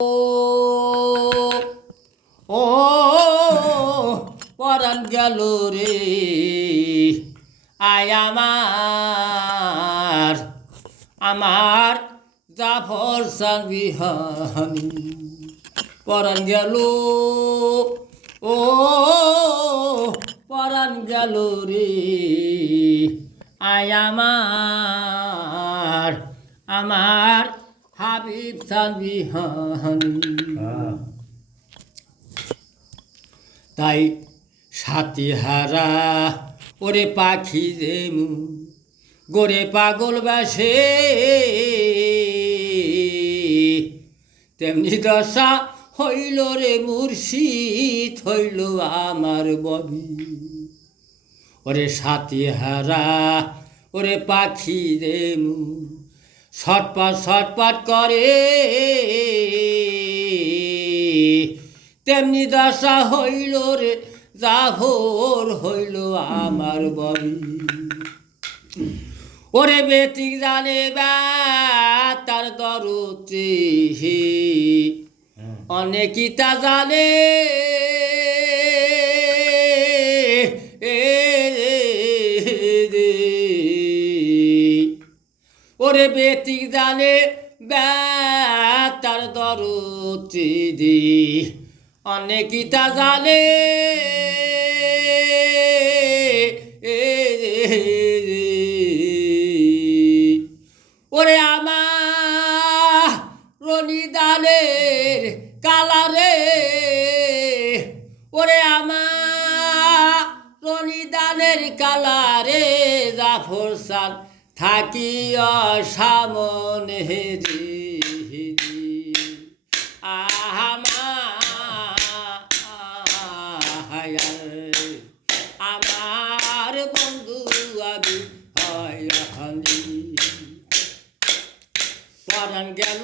ও ও পরাণ গেল রে আয় আমার জাফর বিহানি পরাণ গেল ও পরাণ গেল রে আয় আমার হাবিব বিহানি তাই সাথী হারা ওরে পাখি যেমু গোরে পাগল বাসে তেমনি দশা হইল রে মুর্শিদ হইল আমার ববি ওরে সাথী হারা ওরে পাখি যেমু ছটপট করে তেমনি দশা হইল রে জাফর হইল আমার ববি ওরে বেতিক জানে বা তার দরতে অনেকই তা জানে ওরে বেতিক জানে বা তার দরতে অনেকই তা জানে ওরে আমার রনিদানের কালারে ওরে আমার রনিদানের কালারে জাফর সান থাকি সামনে আমার বন্ধু আমি হয়নি পরাণ গেল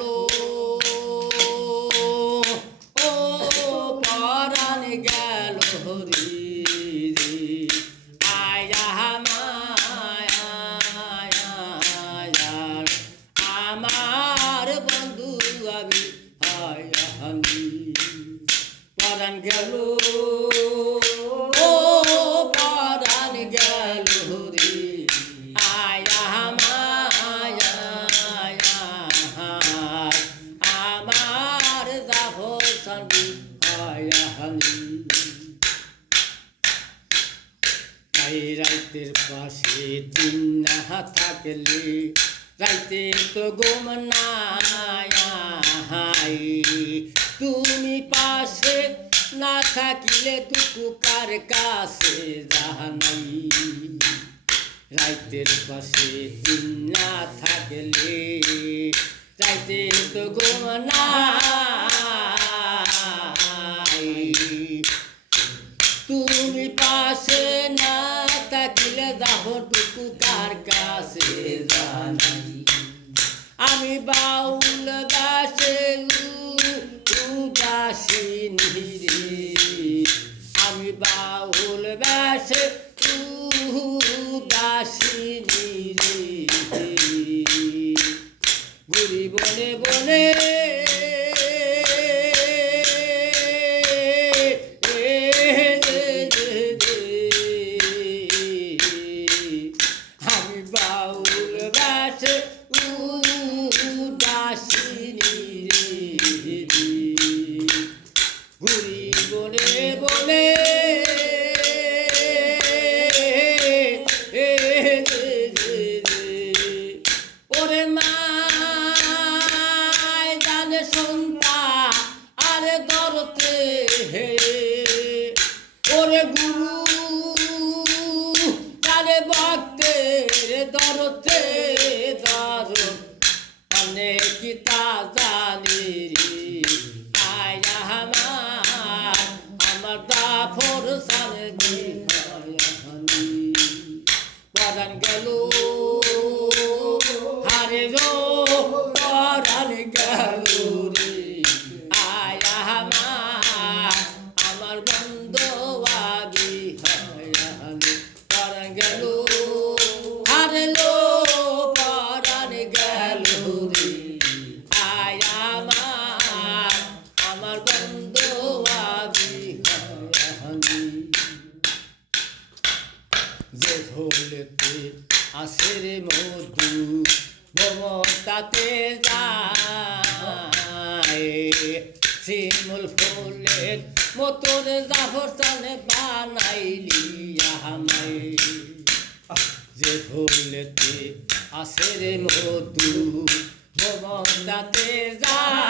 ও পরাণ গেল রে আমার বন্ধু আমি হয়নি পরাণ গেল ও পরাণ গেল রে আমার জাফর বিহানি তাই রাইতের পাশে দিন না থাকলে রাইতে তো ঘুম নাই তুমি পাশে না থাকিলে দুঃখ কার কাছে জানাই রাইতের পাশে দিন না থাকলে রাইতে তো ঘুম নাই তুমি পাশে না থাকিলে যাব দুঃখ কার কাছে জানাই আমি বাউল দাসে উদাসিনী রে আমি বাউল দাসে উদাসিনী রে ঘুরি বনে বনে আমি বাউল দাসে উদাসিনী রে ঘুরি বনে বনে ওরে মায় জানে সন্তা আরে দরতে হে ওরে গুরু জানে ভক্তের দরতে দর অনেক তা জানি রে আমার জাফর বিহানি পরাণ গেল হারে রো পরাণ গেল রে আমার বন্ধু বিহানি পরাণ গেল হারে লো পরাণ গেল রে ফুলেতে আছে রে মধু মমতাতে যায় শিমুল ফুলের মতন জাফর চানে বানাইলি আমায় যে ফুলেতে আছে রে মধু মমতাতে যায়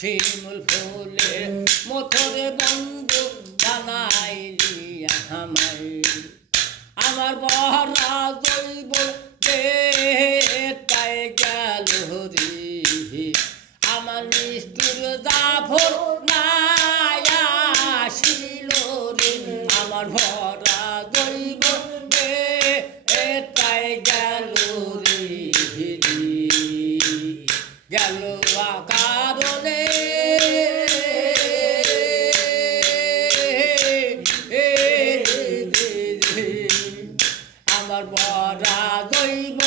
শিমুল ফুলের মতরে বন্ধু বানাইলি আমায় আমার বহরা জৈব তাই গেল রে আমার নিষ্ঠুর জাফর আসিল রে আমার ভরা জৈব তাই গেল রে গেল কারণে আমার বড়া দৈব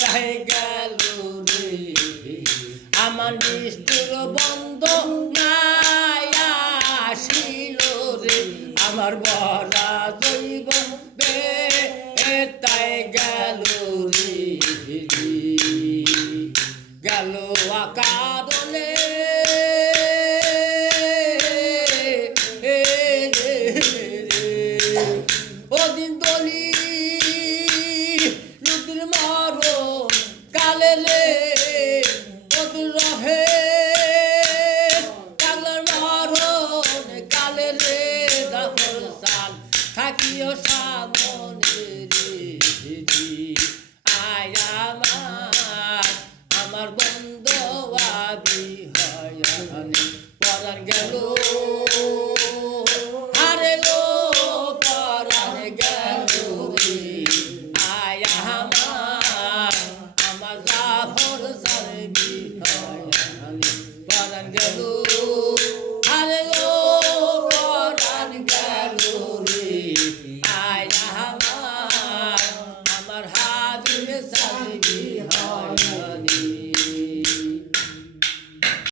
তাই গেল রে আমার নিষ্ঠুর বন্ধ আসিল রে আমার বড়া দৈব তাই গেল রে গেল কারণে ওদিন দলি রুদ্র মারো কালে লে ওদিন রহে কালার মারো কালে রে জাফর সাল থাকিও